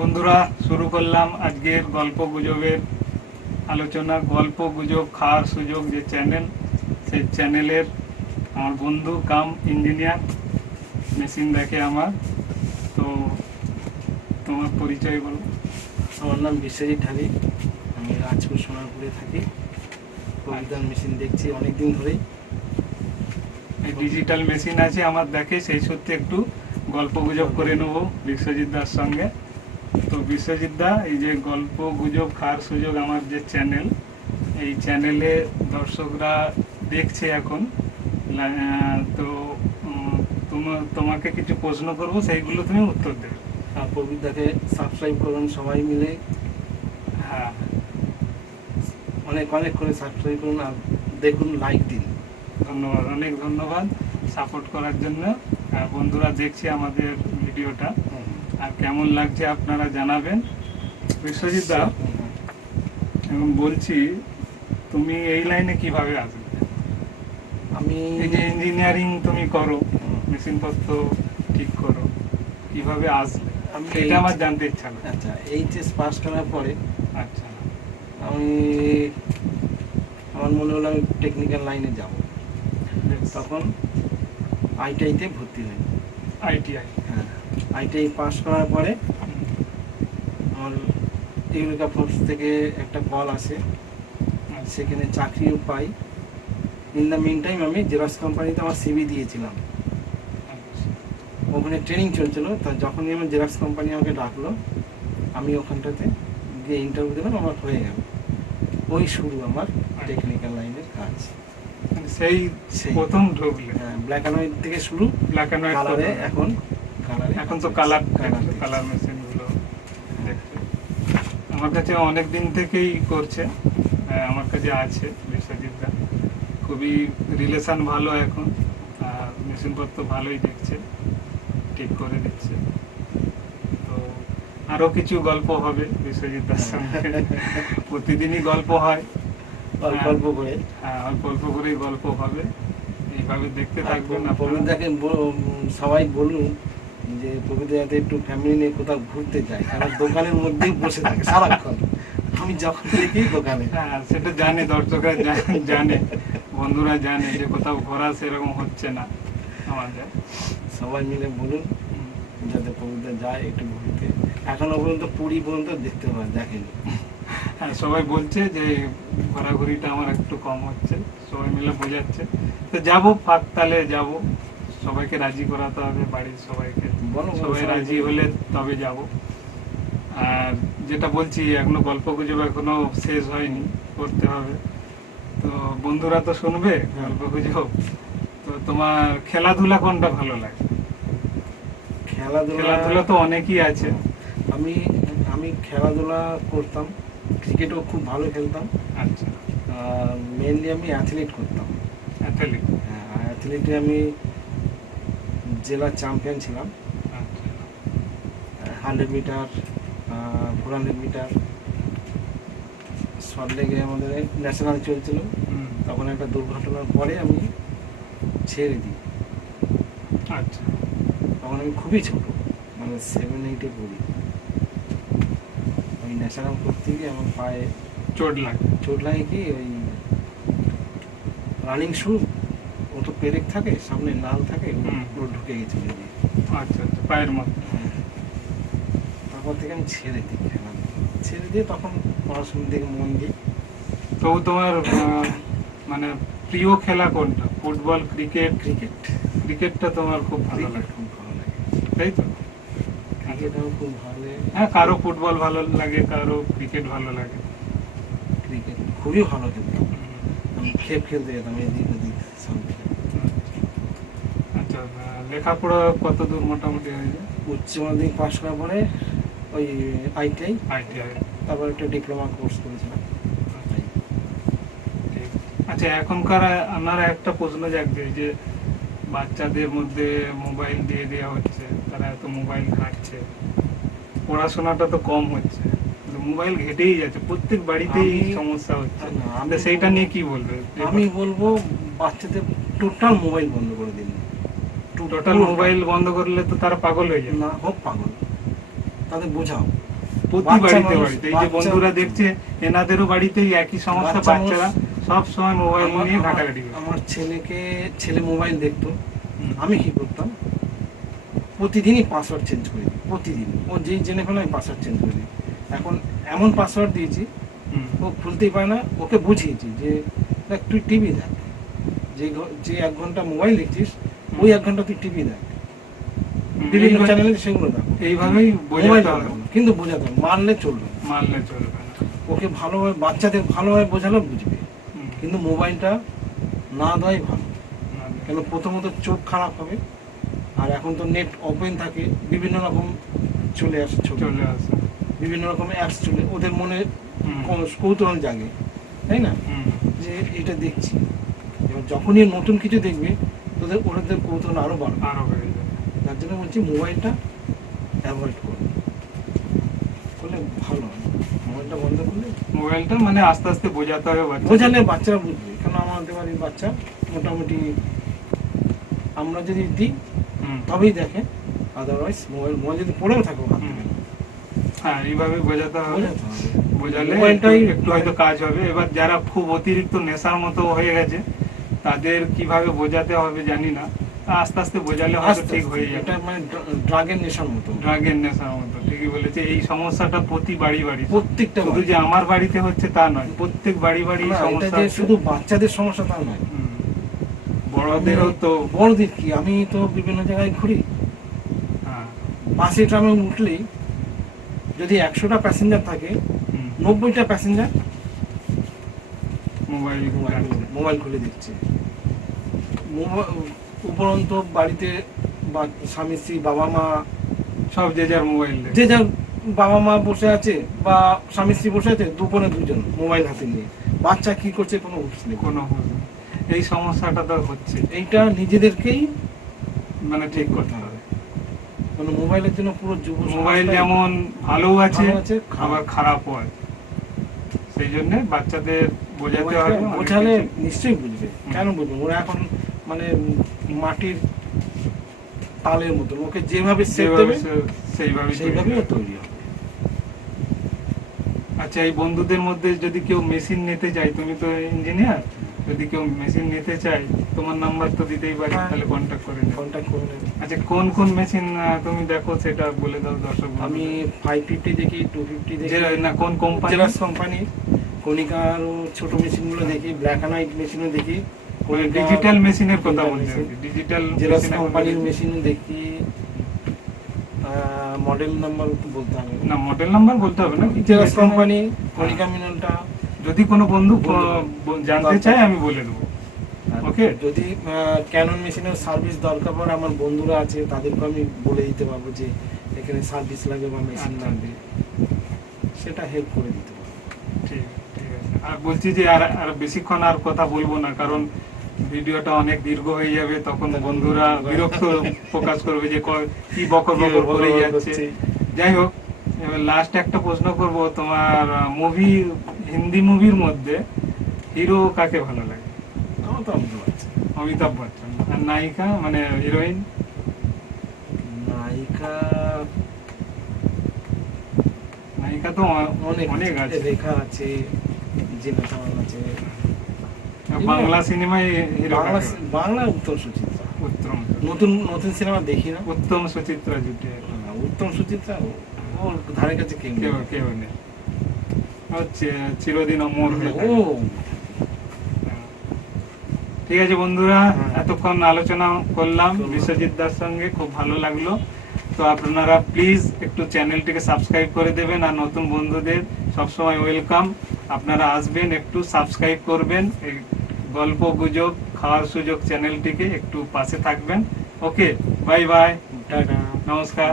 বন্ধুরা শুরু করলাম আজকের গল্প গুজবের আলোচনা। গল্প গুজব খাওয়ার সুযোগ যে চ্যানেল সেই চ্যানেলের আমার বন্ধু কাম ইঞ্জিনিয়ার মেশিন দেখে আমার। তো তোমার পরিচয় বলো। আমার নাম বিশ্বজিৎ ঢালি আমি রাজপুর সোনারপুরে থাকি। প্রবিধান মেশিন দেখছি অনেক দিন ধরেই। এই ডিজিটাল মেশিন আছে আমার দেখে সেই সূত্রে একটু গল্প গুজব করে নেব বিশ্বজিৎ দার সঙ্গে। বিশ্বজিৎ দা এই যে গল্প গুজব খাওয়ার সুযোগ আমার যে চ্যানেল এই চ্যানেলে দর্শকরা দেখছে এখন। তো তোমাকে কিছু প্রশ্ন করব সেইগুলো তুমি উত্তর দেবে। আর প্রবিদাকে সাবস্ক্রাইব করুন সবাই মিলে। হ্যাঁ। অনেক অনেক করে সাবস্ক্রাইব করুন আর দেখুন লাইক দিন। ধন্যবাদ অনেক ধন্যবাদ সাপোর্ট করার জন্য। বন্ধুরা দেখছে আমাদের ভিডিওটা আর কেমন লাগছে আপনারা জানাবেন? বিশ্বজিৎ দা এবং বলছি তুমি এই লাইনে কীভাবে আসবে আমি এই যে ইঞ্জিনিয়ারিং তুমি করো মেশিনপত্র ঠিক করো কীভাবে আসবে আমি এটা আমার জানতে ইচ্ছা আচ্ছা এইচএস পাস করার পরে আচ্ছা। আমি আমার মনে হলো আমি টেকনিক্যাল লাইনে যাব। তখন আইটিআইতে ভর্তি হই। আইটিআই হ্যাঁ। আইটিআই পাস করার পরে আমার ইউনিকা ফোর্স থেকে একটা কল আসে। সেখানে চাকরিও পাই। ইন দ্য মিন টাইম আমি জেরক্স কোম্পানিতে আমার সিবি দিয়েছিলাম। ওখানে ট্রেনিং চলছিল তা যখনই আমার জেরক্স কোম্পানি আমাকে ডাকলো আমি ওখানটাতে গিয়ে ইন্টারভিউ দিলাম আমার হয়ে গেল। ওই শুরু আমার টেকনিক্যাল লাইনের কাজ। সেই। প্রথম ব্ল্যাক অ্যান্ড হোয়াইট থেকে শুরু। ব্ল্যাক অ্যান্ড হোয়াইট এখন কালারে এখন তো কালার কালার কালার মেশিনগুলো দেখতে। আমার কাছে অনেক দিন থেকেই করছে আমার কাছে আছে বিশ্বজিৎ দা খুবই রিলেশন ভালো এখন আর মেশিনপত্র ভালোই দেখছে ঠিক করে দিচ্ছে। তো আরও কিছু গল্প হবে বিশ্বজিৎ দার সঙ্গে। প্রতিদিনই গল্প হয়। অল্প অল্প করে। হ্যাঁ, অল্প অল্প করেই গল্প হবে। এইভাবে দেখতে থাকবেন আপনারা। প্রবীরদাকে সবাই বলুন যে প্রবীরদা যাতে একটু ফ্যামিলি নিয়ে কোথাও ঘুরতে যায় কারণ দোকানের মধ্যেই বসে থাকে সারাক্ষণ। আমি যখন দেখি দোকানে হ্যাঁ সেটা জানে দর্শকরা জানে বন্ধুরা জানে যে কোথাও ঘোরা সেরকম হচ্ছে না আমাদের। সবাই মিলে বলুন যাতে প্রবীরদা যায় একটু ঘুরতে। এখনও পর্যন্ত পুরী পর্যন্ত দেখতে পারে দেখেনি হ্যাঁ সবাই বলছে যে ঘোরাঘুরিটা আমার একটু কম হচ্ছে সবাই মিলে বোঝাচ্ছে। তো যাব ফাঁক তালে যাব। সবাইকে রাজি করাতে হবে বাড়ির সবাইকে। সবাই রাজি হলে তবে যাব। আর যেটা বলছি এখনও গল্প গুজব এখনও শেষ হয়নি করতে হবে। তো বন্ধুরা তো শুনবে গল্প গুজব। তো তোমার খেলাধুলা কোনটা ভালো লাগে? খেলাধুলা খেলাধুলা তো অনেকই আছে। আমি আমি খেলাধুলা করতাম ক্রিকেটও খুব ভালো খেলতাম। আচ্ছা। মেনলি আমি অ্যাথলিট করতাম। অ্যাথলেটিক হ্যাঁ অ্যাথলিটে আমি জেলা চ্যাম্পিয়ন ছিলাম। Hundred meter four hundred meter লেগে আমাদের ন্যাশনাল চলছিল। তখন একটা দুর্ঘটনার পরে আমি ছেড়ে দিই। আচ্ছা। তখন আমি খুবই ছোট মানে সেভেন এইটে পড়ি। ওই ন্যাশনাল করতে গিয়ে আমার পায়ে চোট লাগে। চোট লাগে কি ওই রানিং শু ও পেরেক থাকে সামনে লাল থাকে। পুরো ঢুকে গেছে। আচ্ছা আচ্ছা পায়ের মধ্যে তারপর থেকে আমি ছেড়ে দিই খেলা ছেড়ে দিয়ে তখন পড়াশোনার দিকে মন দিই। তবু তোমার মানে প্রিয় খেলা কোনটা? Football cricket? ক্রিকেট। ক্রিকেটটা তোমার খুব ভালো লাগে। খুব ভালো লাগে। তাই তো? ক্রিকেট আমার খুব ভালো লাগে। হ্যাঁ কারও ফুটবল ভালো লাগে কারও ক্রিকেট ভালো লাগে। ক্রিকেট খুবই ভালো খেলতাম। আমি খেপ খেলতে যেতাম এদিক ওদিক। লেখাপড়া কত দূর মোটামুটি হয়ে যায়? উচ্চ মাধ্যমিক পাস করার পরে ওই আইটিআই আইটিআই তারপর একটা ডিপ্লোমা কোর্স করেছিলাম। আচ্ছা এখনকার আমার একটা প্রশ্ন জাগছে যে বাচ্চাদের মধ্যে মোবাইল দিয়ে দেওয়া হচ্ছে তারা এত মোবাইল ঘাঁটছে পড়াশোনাটা তো কম হচ্ছে মোবাইল ঘেটেই যাচ্ছে প্রত্যেক বাড়িতেই সমস্যা হচ্ছে। না, আমি সেইটা নিয়ে কি বলবে? আমি বলব বাচ্চাদের টোটাল মোবাইল বন্ধ করে দিন। টোটাল মোবাইল বন্ধ করলে তো তারা পাগল হয়ে যাবে। না হোক পাগল। তাদের বোঝাও। প্রতি বাড়িতে বাড়িতে। এই যে বন্ধুরা দেখছে এনাদেরও বাড়িতেই একই সমস্যা বাচ্চা বাচ্চারা সব সময় মোবাইল নিয়ে ঘাটাঘাটি আমার ছেলেকে ছেলে মোবাইল দেখতো। আমি কি করতাম? প্রতিদিনই পাসওয়ার্ড চেঞ্জ করি। দিই, প্রতিদিন। ও যেই জেনে ফেলে আমি পাসওয়ার্ড চেঞ্জ করি। দিই। এখন এমন পাসওয়ার্ড দিয়েছি। ও খুলতেই পারে না ওকে বুঝিয়েছি যে দেখ তুই টিভি দেখ। যে যে এক ঘণ্টা মোবাইল দেখছিস ওই এক ঘণ্টা তুই টিভি দেখ। বিভিন্ন চ্যানেলে সেগুলো দেখ। এইভাবেই বোঝাতে হবে। কিন্তু বোঝাতে হবে, মানলে চলবে। মানলে চলবে। ওকে ভালোভাবে বাচ্চাদের ভালোভাবে বোঝালে বুঝবে। কিন্তু মোবাইলটা না দেওয়াই ভালো। কেন প্রথমত চোখ খারাপ হবে আর এখন তো নেট ওপেন থাকে বিভিন্ন রকম চলে আসে চলে আসে। বিভিন্ন রকম অ্যাপস চলে ওদের মনে কৌতূহল জাগে তাই না। যে এটা দেখছি। এবার যখনই নতুন কিছু দেখবে তোদের ওদের কৌতূহল আরও বাড়বে। আরও বেড়ে যাবে। তার জন্য বলছি মোবাইলটা অ্যাভয়েড করবে করলে ভালো মোবাইলটা বন্ধ করলে মোবাইলটা মানে আস্তে আস্তে বোঝাতে হবে বাচ্চা বোঝালে বাচ্চারা বুঝবে। কেন আমাদের বাড়ির বাচ্চা মোটামুটি আমরা যদি দিই তবেই দেখে। আদারওয়াইজ মোবাইল মোবাইল যদি পড়েও থাকে হাত হ্যাঁ এইভাবে বোঝাতে হবে। বোঝালে একটু হয়তো কাজ হবে। এবার যারা খুব অতিরিক্ত নেশার মতো হয়ে গেছে তাদের কীভাবে বোঝাতে হবে জানি না। আস্তে আস্তে বোঝালে হয়তো ঠিক হয়ে এটা যাবে মানে ড্রাগের নেশার মতো। ড্রাগের নেশার মতো ঠিকই বলেছে। এই সমস্যাটা প্রতি বাড়ি বাড়ি। প্রত্যেকটা শুধু যে আমার বাড়িতে হচ্ছে তা নয় প্রত্যেক বাড়ি বাড়ি সমস্যা শুধু বাচ্চাদের সমস্যা তা নয়। বড়দেরও তো বড়দের কি? আমি তো বিভিন্ন জায়গায় ঘুরি। হ্যাঁ, বাসে ট্রামে উঠলেই যদি একশোটা প্যাসেঞ্জার থাকে নব্বইটা প্যাসেঞ্জার মোবাইল মোবাইল মোবাইল খুলে মোবা- উপরন্ত বাড়িতে বা স্বামী স্ত্রী বাবা মা সব যে যার মোবাইল। যে যার বাবা মা বসে আছে বা স্বামী স্ত্রী বসে আছে দুপনে দুজন মোবাইল হাতে নিয়ে বাচ্চা কি করছে কোনো হুঁশ নেই কোনো। এই সমস্যাটা তো হচ্ছে এইটা নিজেদেরকেই মানে ঠিক করতে হবে মানে মোবাইলের জন্য পুরো যুব মোবাইল যেমন ভালো আছে আছে, খারাপ। আবার খারাপও আছে সেই জন্য বাচ্চাদের বোঝাতে বোঝালে নিশ্চয়ই বুঝবে। কেন বুঝবে? ওরা এখন মানে মাটির তালের মতো। ওকে যেভাবে সেভ সেইভাবে দেবে সেইভাবে ও তৈরি হবে। তৈরি হবে। আচ্ছা এই বন্ধুদের মধ্যে যদি কেউ মেশিন নিতে চায় তুমি তো ইঞ্জিনিয়ার যদি কেউ মেশিন নিতে চায় তোমার নাম্বার তো দিতেই পারি হ্যাঁ। তাহলে কন্ট্যাক্ট করে নেবে। কন্ট্যাক্ট করে নেবে। আচ্ছা কোন কোন মেশিন তুমি দেখো সেটা বলে দাও দর্শক আমি ফাইভ ফিফটি দেখি টু ফিফটি দেখি। না কোন কোম্পানি কোম্পানি কনিকার ছোট মেশিনগুলো দেখি ব্ল্যাক অ্যান্ড হোয়াইট মেশিনও দেখি। ডিজিটাল মেশিনের কথা বলছি ডিজিটাল জেরাস কোম্পানির মেশিন দেখি। মডেল নাম্বার বলতে হবে। না মডেল নাম্বার বলতে হবে না। জেরাস কোম্পানি কনিকা মিনালটা যদি কোনো বন্ধু। জানতে চায় আমি বলে দেবো। ওকে? যদি ক্যানন মেশিনের সার্ভিস দরকার পড়ে আমার বন্ধুরা আছে তাদেরকে আমি বলে দিতে পারব যে এখানে সার্ভিস লাগবে বা মেশিন আচ্ছা। লাগবে। সেটা হেল্প করে দিতে পারব। ঠিক ঠিক আছে। আর বলছি যে আর আর বেশিক্ষণ আর কথা বলব না কারণ ভিডিওটা অনেক দীর্ঘ হয়ে যাবে তখন বন্ধুরা বিরক্ত প্রকাশ করবে যে কি বকর বকর করে যাচ্ছে। যাই হোক এবার লাস্ট একটা প্রশ্ন করব তোমার মুভি হিন্দি মুভির মধ্যে হিরো কাকে ভালো লাগে? আমার তো অমিতাভ বচ্চন। অমিতাভ বচ্চন। আর নায়িকা মানে হিরোইন? নায়িকা নায়িকা তো অনেক অনেক আছে। রেখা আছে জিনা আছে। বাংলা সিনেমায় বাংলা বাংলা উত্তম সুচিত্রা। উত্তম নতুন নতুন সিনেমা দেখি না। উত্তম সুচিত্রা জুটে। উত্তম সুচিত্রা ও- ওর ধারে কাছে কেউ। কেউ নেই। চিরদিন অমর ও। ঠিক আছে বন্ধুরা হ্যাঁ। এতক্ষণ আলোচনা করলাম। বিশ্বজিৎ দার সঙ্গে খুব ভালো লাগল। তো আপনারা প্লিজ একটু চ্যানেলটিকে সাবস্ক্রাইব করে দেবেন আর নতুন বন্ধুদের সবসময় ওয়েলকাম আপনারা আসবেন একটু সাবস্ক্রাইব করবেন এই গল্প গুজব খাওয়ার সুযোগ চ্যানেলটিকে একটু পাশে থাকবেন। ওকে বাই বাই নমস্কার।